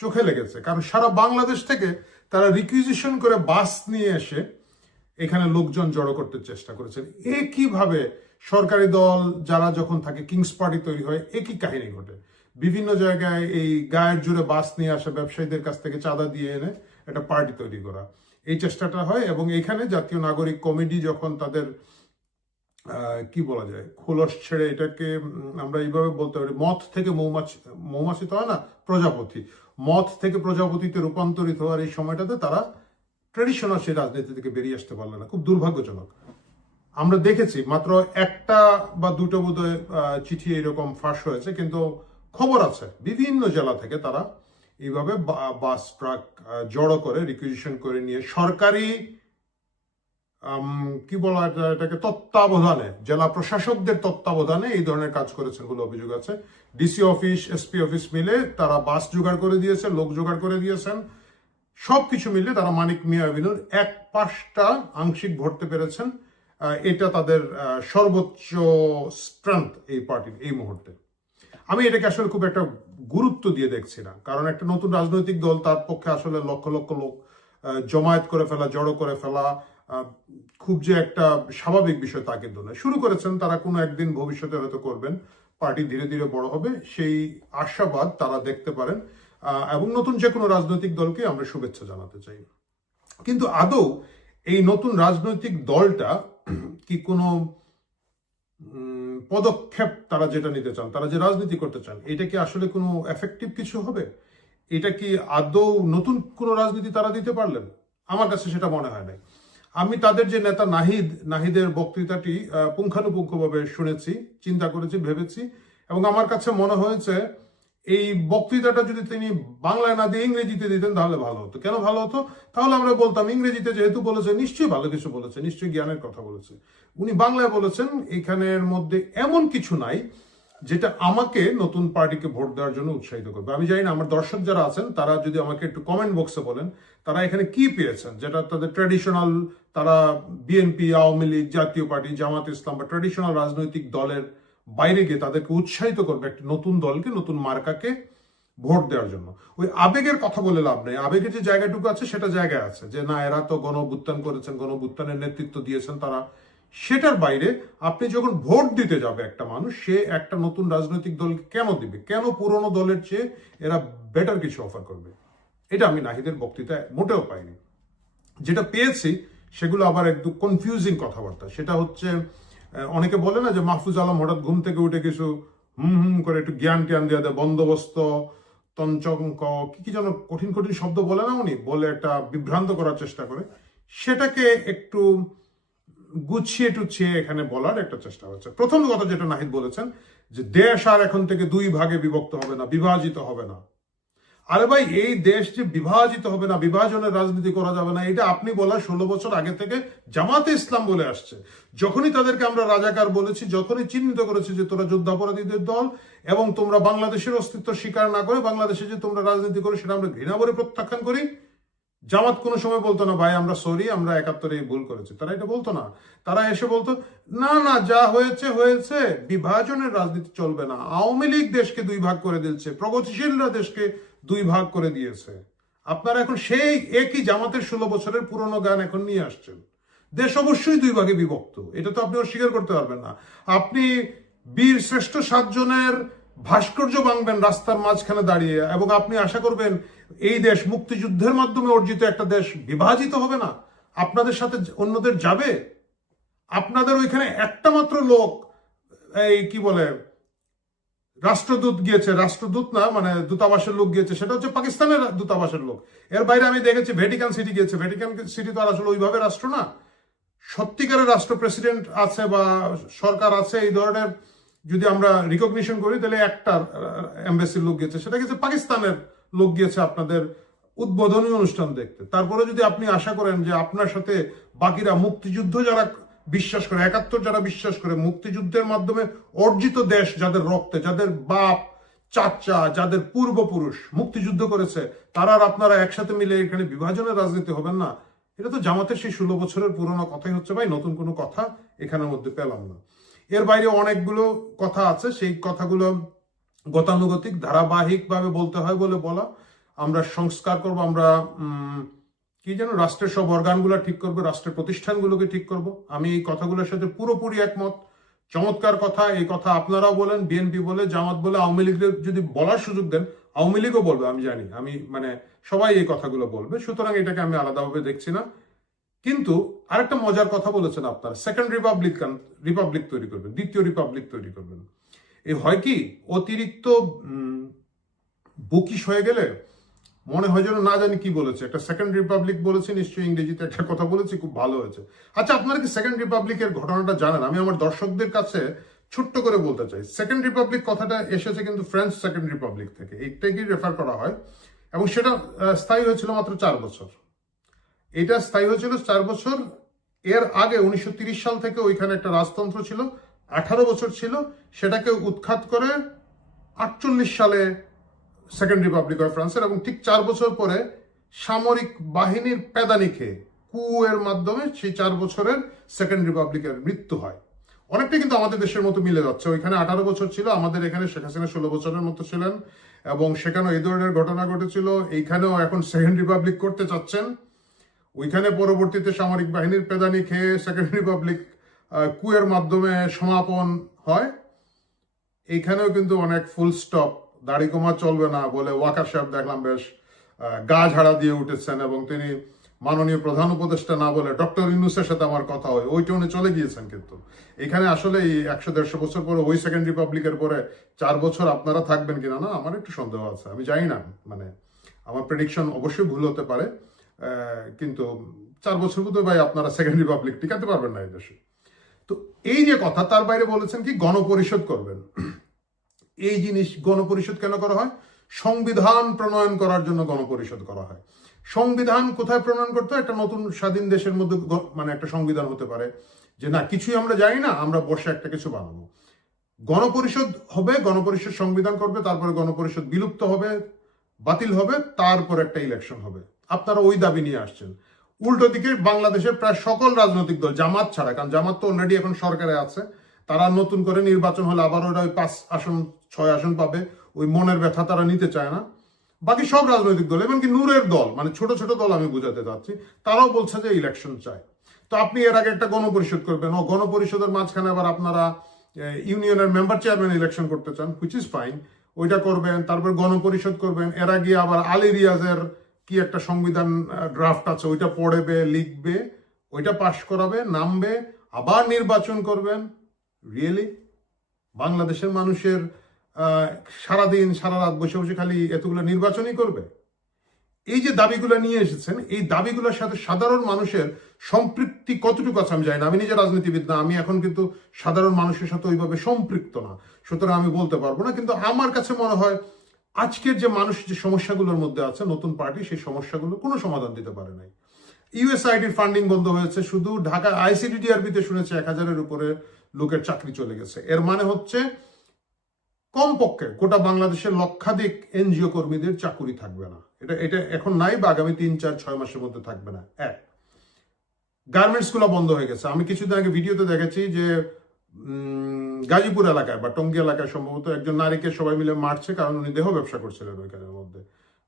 চোখে লেগেছে, কারণ সারা বাংলাদেশ থেকে তারা রিকুইজিশন করে বাস নিয়ে এসে এখানে লোকজন জড়ো করতে চেষ্টা করেছেন। কিভাবে সরকারি দল যারা যখন থাকে কিংস পার্টি তৈরি হয়, একই কাহিনী ঘটে। বিভিন্ন জায়গায় এই গায়ের জুড়ে বাস নিয়ে আসা ব্যবসায়ীদের কাছ থেকে চাঁদা দিয়ে এনে একটা পার্টি তৈরি করা, এই চেষ্টাটা হয়। এবং এখানে জাতীয় নাগরিক কমিটি যখন তাদের কি বলা যায় খোলস ছেড়ে, এটাকে আমরা এইভাবে বলতে পারি, মথ থেকে মৌমাছি, মৌমাছি তো হয় না, প্রজাপতি, মথ থেকে প্রজাপতিতে রূপান্তরিত হওয়ার এই সময়টাতে তারা ট্রেডিশনাল সেই রাজনীতি থেকে বেরিয়ে আসতে পারলো না। খুব দুর্ভাগ্যজনক। আমরা দেখেছি মাত্র একটা বা দুটো বোধহয় চিঠি এরকম ফাঁস হয়েছে, কিন্তু খবর আছে বিভিন্ন জেলা থেকে তারা এইভাবে বাস ট্রাক জড়ো করে রিকুইজিশন করে নিয়ে সরকারি কি বলা এটাকে তত্ত্বাবধানে, জেলা প্রশাসকদের তত্ত্বাবধানে এই ধরনের কাজ করেছেন বলে অভিযোগ আছে। ডিসি অফিস, এসপি অফিস মিলে তারা বাস জোগাড় করে দিয়েছে, লোক জোগাড় করে দিয়েছেন, সবকিছু মিলে তারা মানিক মিয়া এভিনিউর 1/5টা আংশিক ভরতে পেরেছেন। এটা তাদের সর্বোচ্চ স্ট্রেংথ এই পার্টির এই মুহূর্তে। আমি এটাকে আসলে খুব একটা গুরুত্ব দিয়ে দেখছি না, কারণ একটা নতুন রাজনৈতিক দল, তার পক্ষে আসলে লক্ষ লক্ষ লোক জমায়েত করে ফেলা, জড়ো করে ফেলা খুব যে একটা স্বাভাবিক বিষয় তা কিন্তু নয়। শুরু করেছেন তারা, কোনো একদিন ভবিষ্যতে হয়তো করবেন, পার্টি ধীরে ধীরে বড় হবে, সেই আশাবাদ তারা দেখতে পারেন। এবং নতুন যে কোনো রাজনৈতিক দলকে আমরা শুভেচ্ছা জানাতে চাই। কিন্তু আদৌ এই নতুন রাজনৈতিক দলটা কি কোনো পদক্ষেপ তারা যেটা নিতে চান, তারা যে রাজনীতি করতে চান, এটা কি আসলে কোনো এফেক্টিভ কিছু হবে? এটা কি আদৌ নতুন কোনো রাজনীতি তারা দিতে পারলেন? আমার কাছে সেটা মনে হয় নাই। আমি তাদের যে নেতা নাহিদের বক্তৃতাটি পুঙ্খানুপুঙ্খভাবে শুনেছি, চিন্তা করেছি, ভেবেছি, এবং আমার কাছে মনে হয়েছে এই বক্তৃতাটা যদি তিনি বাংলায় না দিয়ে ইংরেজিতে দিতেন তাহলে ভালো হতো। কেন ভালো হতো? তাহলে আমরা বলতাম ইংরেজিতে যেহেতু বলেছে নিশ্চয়ই ভালো কিছু বলেছে, নিশ্চয়ই জ্ঞানের কথা বলেছে। উনি বাংলায় বলেছেন এখানের মধ্যে এমন কিছু নাই যেটা আমাকে নতুন পার্টিকে ভোট দেওয়ার জন্য উৎসাহিত করবে। আমি জানি না আমার দর্শক যারা আছেন তারা যদি আমাকে একটু কমেন্ট বক্সে বলেন তারা এখানে কি পেয়েছেন যেটা তাদের ট্র্যাডিশনাল, তারা বিএনপি, আওয়ামী লীগ, জাতীয় পার্টি, জামাত ইসলাম বা ট্র্যাডিশনাল রাজনৈতিক দলের বাইরে গিয়ে তাদেরকে উৎসাহিত করবে একটা নতুন দলকে, নতুন মার্কাকে ভোট দেওয়ার জন্য। ওই আবেগের কথা বলে লাভ নেই। আবেগের যে জায়গাটুকু আছে সেটা জায়গায় আছে, যে না এরা তো গণ অভ্যুত্থান করেছেন, গণ অভ্যুত্থানের নেতৃত্ব দিয়েছেন তারা। সেটার বাইরে আপনি যখন ভোট দিতে যাবে একটা মানুষ, সে একটা নতুন রাজনৈতিক দলকে কেন দিবে, কেন পুরনো দলের চেয়ে এরা বেটার কিছু অফার করবে, এটা আমি নাহিদের বক্তৃতায় মোটেও পাইনি। যেটা পেয়েছি সেগুলো আবার একটু কনফিউজিং কথাবার্তা। সেটা হচ্ছে অনেকে বলে না যে মাহফুজ আলম হঠাৎ ঘুম থেকে উঠে কিছু করে একটু জ্ঞান জ্ঞান দেওয়া দেয়, বন্দোবস্ত, তঞ্চঙ্ক, কি যেন কঠিন কঠিন শব্দ বলে না উনি, বলে একটা বিভ্রান্ত করার চেষ্টা করে। সেটাকে একটু গুছিয়ে টুছিয়ে এখানে বলার একটা চেষ্টা হচ্ছে। প্রথম কথা যেটা নাহিদ বলেছেন যে দেশ আর এখন থেকে দুই ভাগে বিভক্ত হবে না, বিভাজিত হবে না। আরে ভাই, এই দেশ যে বিভাজিত হবে না, বিভাজনের রাজনীতি করা যাবে না, এটা আপনি বলা 16 বছর আগে থেকে জামাতে ইসলাম বলে আসছে। যখনই তাদেরকে আমরা রাজাকার বলেছি, যখনই চিহ্নিত করেছি যে তোরা যুদ্ধাপরাধীদের দল এবং তোমরা বাংলাদেশের অস্তিত্ব স্বীকার না করে বাংলাদেশে যে তোমরা রাজনীতি করো সেটা আমরা ঘৃণা করে প্রত্যাখ্যান করি। জামাত কোনো সময় বলতো না ভাই আমরা সরি, আমরা 71-এ ভুল করেছি, তারা এটা বলতো না। তারা এসে বলতো না না যা হয়েছে হয়েছে, বিভাজনের রাজনীতি চলবে না। আওয়ামী লীগ দেশকে দুই ভাগ করে দিয়েছে, প্রগতিশীলরা দেশকে দুই ভাগ করে দিয়েছে। আপনারা এখন সেই একই জামাতের 16 বছরের পুরনো গান এখন নিয়ে আসছেন। দেশ অবশ্যই দুই ভাগে বিভক্ত, এটা তো আপনি অস্বীকার করতে পারবেন না। আপনি বীর শ্রেষ্ঠ 7 জনের ভাস্কর্য ভাঙবেন রাস্তার মাঝখানে দাঁড়িয়ে, এবং আপনি আশা করবেন এই দেশ মুক্তিযুদ্ধের মাধ্যমে অর্জিত একটা দেশ বিভাজিত হবে না, আপনাদের সাথে অন্যদের যাবে। আপনাদের ওইখানে একটা মাত্র লোক, এই কি বলে রাষ্ট্রদূত গিয়েছে, রাষ্ট্রদূত না মানে দূতাবাসের লোক গিয়েছে, সেটা হচ্ছে পাকিস্তানের দূতাবাসের লোক। এর বাইরে আমি দেখেছি ভ্যাটিকান সিটি গিয়েছে। ভ্যাটিকান সিটি তো আর আসলে ওইভাবে রাষ্ট্র না। সত্যিকারের রাষ্ট্র, প্রেসিডেন্ট আছে বা সরকার আছে, এই ধরনের যদি আমরা রিকগনিশন করি তাহলে একটা এম্বাসির লোক গিয়েছে, সেটা গেছে পাকিস্তানের লোক গিয়েছে আপনাদের উদ্বোধনী অনুষ্ঠান দেখতে। তারপরে যদি আপনি আশা করেন যে আপনার সাথে বাকিরা মুক্তিযুদ্ধ যারা বিশ্বাস করে, 71 যারা বিশ্বাস করে, মুক্তিযুদ্ধের মাধ্যমে অর্জিত দেশ যাদের রক্তে, যাদের বাপ চাচা, যাদের পূর্বপুরুষ মুক্তিযুদ্ধ করেছে, তারা আর আপনারা একসাথে মিলে এখানে বিভাজনের রাজনীতি হবেন না, এটা তো জামাতের সেই 16 বছরের পুরোনো কথাই হচ্ছে ভাই, নতুন কোনো কথা এখানের মধ্যে পেলাম না। এর বাইরে অনেকগুলো কথা আছে, সেই কথাগুলো গতানুগতিক ধারাবাহিকভাবে বলতে হয় বলে বলা। আমরা সংস্কার করব, আমরা কি যেন রাষ্ট্রের সব অর্গানগুলো ঠিক করবো, রাষ্ট্রের প্রতিষ্ঠানগুলোকে ঠিক করব। আমি এই কথাগুলোর সাথে পুরোপুরি একমত। চমৎকার কথা। এই কথা আপনারাও বলেন, বিএনপি বলে, জামাত বলে, আওয়ামী লীগের যদি বলার সুযোগ দেন আওয়ামী লীগও বলবে, আমি জানি, আমি মানে সবাই এই কথাগুলো বলবে। সুতরাং এটাকে আমি আলাদাভাবে দেখছি না। কিন্তু আরেকটা মজার কথা বলেছেন আপনারা, সেকেন্ড রিপাবলিক তৈরি করবেন, দ্বিতীয় রিপাবলিক তৈরি করবেন। এই হয় কি, অতিরিক্ত বুকিশ হয়ে গেলে মনে হয় যেন না জানি কি বলেছে, একটা সেকেন্ড রিপাবলিক বলেছে, নিশ্চয়ই ইংরেজিতে একটা কথা বলেছি, খুব ভালো হয়েছে। আচ্ছা, আপনারা কি সেকেন্ড রিপাবলিকের ঘটনাটা জানেন? আমি আমার দর্শকদের কাছে ছোট্ট করে বলতে চাই, সেকেন্ড রিপাবলিক কথাটা এসেছে কিন্তু ফ্রেঞ্চ সেকেন্ড রিপাবলিক থেকে, এইটাকে রেফার করা হয়, এবং সেটা স্থায়ী হয়েছিল মাত্র 4 বছর। এটা স্থায়ী হয়েছিল 4 বছর। এর আগে 1930 সাল থেকে ওইখানে একটা রাজতন্ত্র ছিল, 18 বছর ছিল। সেটাকে উৎখাত করে 48 সালে সেকেন্ড রিপাবলিক হয় ফ্রান্সের, এবং ঠিক 4 বছর পরে সামরিক বাহিনীর পেদানি খেয়ে কুয়ের মাধ্যমে সেই 4 বছরের সেকেন্ড রিপাবলিকের মৃত্যু হয়। অনেকটা কিন্তু আমাদের দেশের মতো মিলে যাচ্ছে। ওইখানে 18 বছর ছিল, আমাদের এখানে শেখ হাসিনা 16 বছরের মতো ছিলেন, এবং সেখানেও এই ধরনের ঘটনা ঘটেছিল। এইখানেও এখন সেকেন্ড রিপাবলিক করতে চাচ্ছেন। ওইখানে পরবর্তীতে সামরিক বাহিনীর পেদানি খেয়ে সেকেন্ড রিপাবলিক কুয়ের মাধ্যমে সমাপন হয়। এইখানেও কিন্তু অনেক ফুল স্টপ, দাড়ি কমা চলবে না বলে ওয়াকার সাহেব দেখলাম বেশ গা ঝাড়া দিয়ে উঠেছেন, এবং তিনি মাননীয় প্রধান উপদেষ্টা না বলে ডক্টর ইউনূসের সাথে আমার কথা হয়, ওই টোনে চলে গিয়েছেন। কিন্তু এখানে আসলে এই 100-150 বছর পরে ওই সেকেন্ড রিপাবলিকের পরে 4 বছর আপনারা থাকবেন কিনা, না আমার একটু সন্দেহ আছে। আমি জানি না, মানে আমার প্রেডিকশন অবশ্যই ভুল হতে পারে, কিন্তু 4 বছর মধ্যে ভাই আপনারা সেকেন্ড রিপাবলিক টিকাতে পারবেন না এই দেশে। তো এই যে কথা, তার বাইরে বলেছেন কি গণপরিষদ করবেন। এই জিনিস, গণপরিষদ কেন করা হয়? সংবিধান প্রণয়ন করার জন্য গণপরিষদ করা হয়। সংবিধান কোথায় প্রণয়ন করতে হয়? একটা নতুন স্বাধীন দেশের মধ্যে মানে একটা সংবিধান হতে পারে যে না কিছুই আমরা জানি না, আমরা বসে একটা কিছু বানাবো। গণপরিষদ হবে, গণপরিষদ সংবিধান করবে, তারপরে গণপরিষদ বিলুপ্ত হবে, বাতিল হবে, তারপর একটা ইলেকশন হবে। আপনারা ওই দাবি নিয়ে আসছেন। উল্টো দিকে বাংলাদেশের প্রায় সকল রাজনৈতিক দল, জামাত ছাড়া, কারণ জামাত তো অলরেডি এখন সরকারে আছে, তারা নতুন করে নির্বাচন হলে আবার ওরা ওই 5 আসন 6 আসন পাবে, ওই মনের ব্যথা তারা নিতে চায় না। বাকি সব রাজনৈতিক দল, এমনকি নূরের দল, মানে ছোট ছোট দল আমি বুঝাতে চাচ্ছি, তারাও বলছে যে ইলেকশন চায়। তো আপনি এর আগে একটা গণপরিষদ করবেন, ও গণপরিষদের মাঝখানে আবার আপনারা ইউনিয়নের মেম্বার চেয়ারম্যান ইলেকশন করতে চান, হুইচ ইজ ফাইন, ওইটা করবেন। তারপর গণপরিষদ করবেন, এর আগে আবার আলী রিয়াজের কি একটা সংবিধান ড্রাফট আছে, ওইটা পড়বে, লিখবে, ওইটা পাশ করাবে, নামবে, আবার নির্বাচন করবেন। রিয়েলি বাংলাদেশের মানুষের সারাদিন সারা রাত বসে বসে খালি এতগুলো নির্বাচনই করবে? এই যে দাবিগুলো নিয়ে এসেছেন, এই দাবিগুলোর সাথে সাধারণ মানুষের সম্পৃক্তি কতটুকু আছে আমি জানি না। আমি নিজে রাজনীতিবিদ না, আমি এখন কিন্তু সাধারণ মানুষের সাথে ওইভাবে সম্পৃক্ত না, সুতরাং আমি বলতে পারবো না। কিন্তু আমার কাছে মনে হয় আজকের যে মানুষ যে সমস্যাগুলোর মধ্যে আছে, নতুন পার্টি সেই সমস্যাগুলো কোনো সমাধান দিতে পারে নাই। ইউএসআইডির ফান্ডিং বন্ধ হয়েছে, শুধু ঢাকা আইসিডিডিআরবিতে শুনেছে 1000-এর উপরে লোকের চাকরি চলে গেছে। এর মানে হচ্ছে কমপক্ষে গোটা বাংলাদেশের লক্ষাধিক এনজিও কর্মীদের চাকরি থাকবে না। এটা এখন নাই, বা আগামী 3-4-6 মাসের মধ্যে থাকবে না। এক, গার্মেন্টস গুলো বন্ধ হয়ে গেছে। আমি কিছুদিন আগে ভিডিওতে দেখেছি যে গাজীপুর এলাকায় বা টঙ্গী এলাকায় সম্ভবত একজন নারীকে সবাই মিলে মারছে, কারণ উনি দেহ ব্যবসা করছিলেন ওইখানের মধ্যে।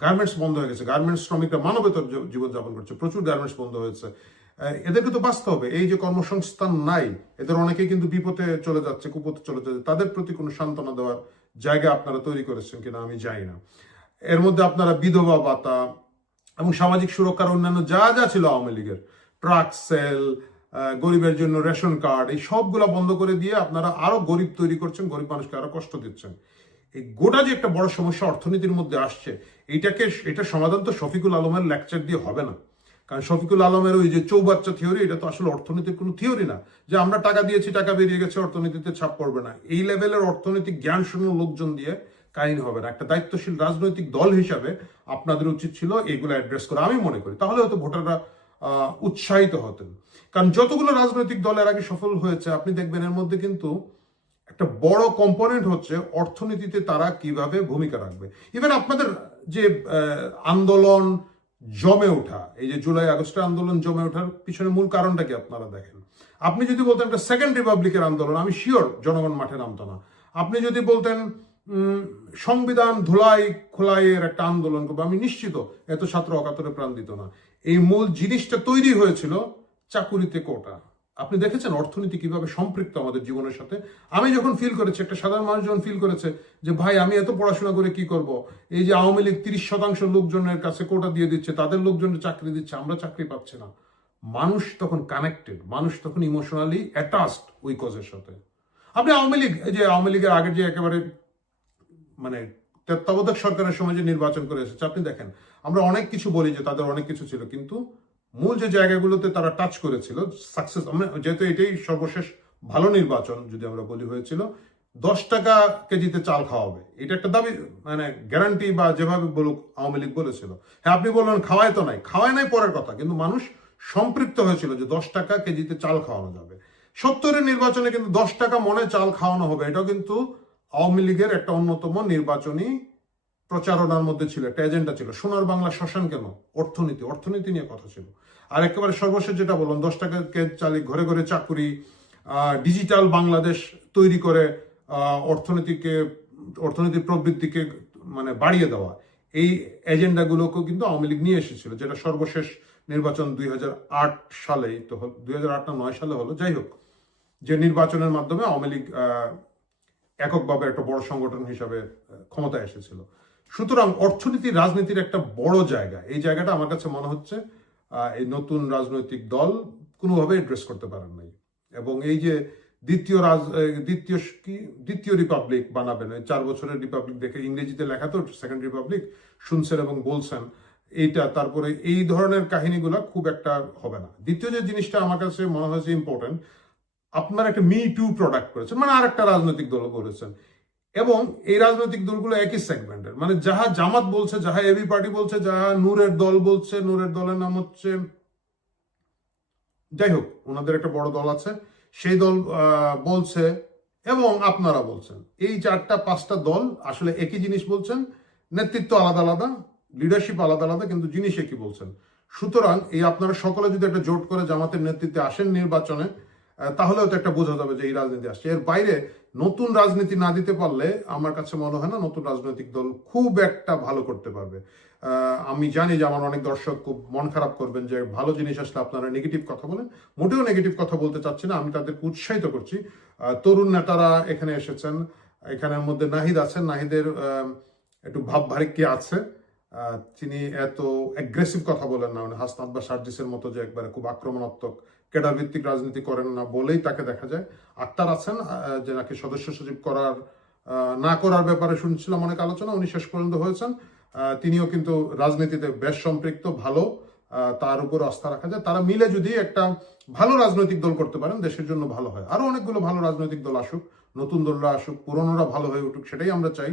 গার্মেন্টস বন্ধ হয়ে গেছে, গার্মেন্টস শ্রমিকরা মানবেতর জীবনযাপন করছে, প্রচুর গার্মেন্টস বন্ধ হয়েছে। এদেরকে তো বাঁচতে হবে। এই যে কর্মসংস্থান নাই, এদের অনেকেই কিন্তু বিপদে চলে যাচ্ছে, কুপথে চলে যাচ্ছে। তাদের প্রতি কোনো সান্ত্বনা দেওয়ার জায়গা আপনারা তৈরি করেছেন কিনা আমি জানি না। এর মধ্যে আপনারা বিধবা ভাতা এবং সামাজিক সুরক্ষার অন্যান্য যা যা ছিল আওয়ামী লীগের, ট্রাক সেল, গরিবের জন্য রেশন কার্ড, এই সবগুলা বন্ধ করে দিয়ে আপনারা আরো গরিব তৈরি করছেন, গরিব মানুষকে আরো কষ্ট দিচ্ছেন। এই গোটা যে একটা বড় সমস্যা অর্থনীতির মধ্যে আসছে, এটা সমাধান তো শফিকুল আলমের লেকচার দিয়ে হবে না। কারণ শফিকুল আলমের ওই যে চৌবাচ্চা থিওরি, এটা তো আসলে অর্থনীতির কোনো থিওরি না, যে আমরা টাকা দিয়েছি, টাকা বেরিয়ে গেছে, অর্থনীতিতে ছাপ পড়বে না। এই লেভেলের অর্থনৈতিক জ্ঞান শূন্য লোকজন দিয়ে কাহিনী হবে না। একটা দায়িত্বশীল রাজনৈতিক দল হিসাবে আপনাদের উচিত ছিল এগুলো অ্যাড্রেস করা, আমি মনে করি। তাহলে হয়তো ভোটাররা উৎসাহিত হতেন। কারণ যতগুলো রাজনৈতিক দলের আগে সফল হয়েছে, আপনি দেখবেন এর মধ্যে কিন্তু একটা বড় কম্পোনেন্ট হচ্ছে অর্থনীতিতে তারা কিভাবে ভূমিকা রাখবে। ইভেন আপনাদের যে আন্দোলন জমে ওঠা, এই যে জুলাই আগস্টের আন্দোলন জমে ওঠার পিছনে মূল কারণটা কি আপনারা দেখেন। আপনি যদি বলতেন একটা সেকেন্ড রিপাবলিকের আন্দোলন, আমি শিওর জনগণ মাঠে নামতো না। আপনি যদি বলতেন সংবিধান ধুলাই খোলাইয়ের একটা আন্দোলন করবো, আমি নিশ্চিত এত ছাত্র অকাতরে প্রাণ দিত না। এই মূল জিনিসটা তৈরি হয়েছিল চাকুরিতে কোটা। আপনি দেখেছেন অর্থনীতি কিভাবে সম্পৃক্ত আমাদের জীবনের সাথে। আমি যখন ফিল করেছি, একটা সাধারণ মানুষ যখন ফিল করেছে যে ভাই আমি এত পড়াশোনা করে কি করব, এই যে আওয়ামী লীগ 30% লোকজনের কাছে কোটা দিয়ে দিচ্ছে, তাদের লোকজনের চাকরি দিচ্ছে, আমরা চাকরি পাচ্ছি না, মানুষ তখন কানেক্টেড, মানুষ তখন ইমোশনালি অ্যাটাচড ওই কজের সাথে। আপনি আওয়ামী লীগ, এই যে আওয়ামী লীগের আগের যে একেবারে মানে তত্ত্বাবধায়ক সরকারের সময় যে নির্বাচন করে এসেছে, আপনি দেখেন আমরা অনেক কিছু বলি যে তাদের অনেক কিছু ছিল, কিন্তু মূল যে জায়গাগুলোতে তারা টাচ করেছিল সাকসেস, যেহেতু এটাই সর্বশেষ ভালো নির্বাচন যদি আমরা বলি হয়েছিল, 10 টাকা কেজিতে চাল খাওয়াবে, এটা একটা দাবি, মানে গ্যারান্টি বা যেভাবে বলুক আওয়ামী লীগ বলেছিল। হ্যাঁ, আপনি বললেন খাওয়ায় তো নাই, খাওয়ায় নাই পরের কথা, কিন্তু মানুষ সম্পৃক্ত হয়েছিল যে 10 টাকা কেজিতে চাল খাওয়ানো যাবে। 70-এর নির্বাচনে কিন্তু 10 টাকা মনে চাল খাওয়ানো হবে, এটাও কিন্তু আওয়ামী লীগের একটা অন্যতম নির্বাচনী প্রচারণার মধ্যে ছিল, একটা এজেন্ডা ছিল। সোনার বাংলা শ্মশান কেন? অর্থনীতি নিয়ে কথা ছিল। আর একেবারে সর্বশেষ যেটা বললাম, 10 টাকা চালে ঘরে ঘরে চাকুরি, ডিজিটাল বাংলাদেশ তৈরি করে অর্থনীতির প্রবৃদ্ধিকে মানে বাড়িয়ে দেওয়া, এই এজেন্ডাগুলোকেও কিন্তু আওয়ামী লীগ নিয়ে এসেছিল, যেটা সর্বশেষ নির্বাচন 2008 সালেই তো, 2008 না 2009 সালে হলো, যাই হোক, যে নির্বাচনের মাধ্যমে আওয়ামী লীগ এককভাবে একটা বড় সংগঠন হিসাবে ক্ষমতায় এসেছিল। সুতরাং অর্থনীতি রাজনীতির একটা বড় জায়গা, এই জায়গাটা আমার কাছে মনে হচ্ছে এই নতুন রাজনৈতিক দল কোনোভাবে এড্রেস করতে পারেন নাই। এবং এই যে দ্বিতীয় রিপাবলিক বানাবেন, 4 বছরের রিপাবলিক দেখে ইংরেজিতে লেখা তো সেকেন্ড রিপাবলিক শুনছেন এবং বলছেন, এইটা তারপরে এই ধরনের কাহিনীগুলো খুব একটা হবে না। দ্বিতীয় যে জিনিসটা আমার কাছে মনে হয়েছে ইম্পর্টেন্ট, আপনার একটা মি টু প্রোডাক্ট করেছেন, মানে আর একটা রাজনৈতিক দল করেছেন, এবং এই রাজনৈতিক দলগুলো একই সেগমেন্টের, মানে যাহা জামাত বলছে, যাহা এবি পার্টি বলছে, যাহা নূরের দল বলছে, নূরের দলের নাম হচ্ছে, যাই হোক ওনাদের একটা বড় দল আছে, সেই দল বলছে, এবং আপনারা বলছেন, এই 4-5টা দল আসলে একই জিনিস বলছেন, নেতৃত্ব আলাদা আলাদা, লিডারশিপ আলাদা আলাদা, কিন্তু জিনিস একই বলছেন। সুতরাং এই আপনারা সকলে যদি একটা জোট করে জামাতের নেতৃত্বে আসেন নির্বাচনে, তাহলেও তো একটা বোঝা যাবে যে এই রাজনীতি আসছে। এর বাইরে নতুন রাজনীতি না দিতে পারলে আমার কাছে মনে হয় না নতুন রাজনৈতিক দল খুব একটা ভালো করতে পারবে। আমি জানি যে আমার অনেক দর্শক খুব মন খারাপ করবেন যে ভালো জিনিস আসলে আপনারা নেগেটিভ কথা বলেন, মোটেও নেগেটিভ কথা বলতে চাচ্ছি না, আমি তাদেরকে উৎসাহিত করছি। তরুণ নেতারা এখানে এসেছেন, এখানের মধ্যে নাহিদ আছেন, নাহিদের একটু ভাবভারিক্কি আছে, তিনি এত অ্যাগ্রেসিভ কথা বলেন না, মানে হাসনাত বা সার্জিসের মতো যে একবারে খুব আক্রমণাত্মক ক্যাডার ভিত্তিক রাজনীতি করেন না বলেই তাকে দেখা যায়। আক্তার আছেন, যে নাকি সদস্য সচিব না করার ব্যাপারে শুনছিলাম অনেক আলোচনা, উনি শেষ পর্যন্ত হয়েছেন, তিনিও কিন্তু রাজনীতিতে বেশ সম্পৃক্ত, ভালো, তার উপর আস্থা রাখা যায়। তারা মিলে যদি একটা ভালো রাজনৈতিক দল করতে পারেন দেশের জন্য ভালো হয়। আরো অনেকগুলো ভালো রাজনৈতিক দল আসুক, নতুন দলরা আসুক, পুরনোরা ভালো হয়ে উঠুক, সেটাই আমরা চাই।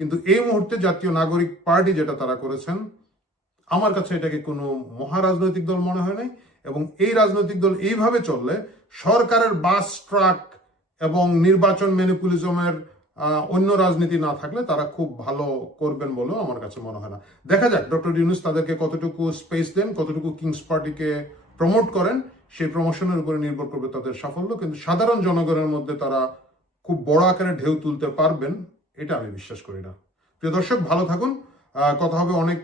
কিন্তু এই মুহূর্তে জাতীয় নাগরিক পার্টি যেটা তারা করেছেন, আমার কাছে এটাকে কোনো মহারাজনৈতিক দল মনে হয় নাই। এবং এই রাজনৈতিক দল এইভাবে চললে সরকারের বাস ট্রাক এবং নির্বাচন ম্যানিপুলিজমের অন্য রাজনীতি না থাকলে তারা খুব ভালো করবেন বলেও আমার কাছে মনে হয় না। দেখা যাক ডক্টর ইউনূস তাদেরকে কতটুকু স্পেস দেন, কতটুকু কিংস পার্টিকে প্রমোট করেন, সেই প্রমোশনের উপরে নির্ভর করবে তাদের সাফল্য। কিন্তু সাধারণ জনগণের মধ্যে তারা খুব বড় আকারে ঢেউ তুলতে পারবেন এটা আমি বিশ্বাস করি না। প্রিয় দর্শক, ভালো থাকুন, কথা হবে অনেক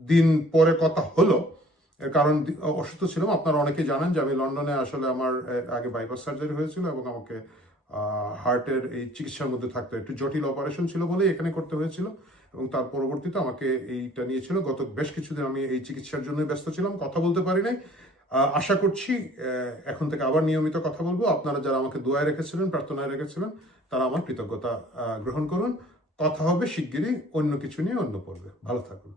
দিন পরে কথা হলো, কারণ অসুস্থ ছিলাম। আপনারা অনেকেই জানেন যে আমি লন্ডনে, আসলে আমার আগে বাইপাস সার্জারি হয়েছিল এবং আমাকে হার্টের এই চিকিৎসার মধ্যে থাকতে, একটু জটিল অপারেশন ছিল বলে এখানে করতে হয়েছিল, এবং তার পরবর্তীতে আমাকে এইটা নিয়েছিল। গত বেশ কিছুদিন আমি এই চিকিৎসার জন্য ব্যস্ত ছিলাম, কথা বলতে পারি নাই। আশা করছি এখন থেকে আবার নিয়মিত কথা বলবো। আপনারা যারা আমাকে দোয়ায় রেখেছিলেন, প্রার্থনায় রেখেছিলেন, তারা আমার কৃতজ্ঞতা গ্রহণ করুন। কথা হবে শিগগিরই অন্য কিছু নিয়ে, অন্য পর্বে। ভালো থাকুন।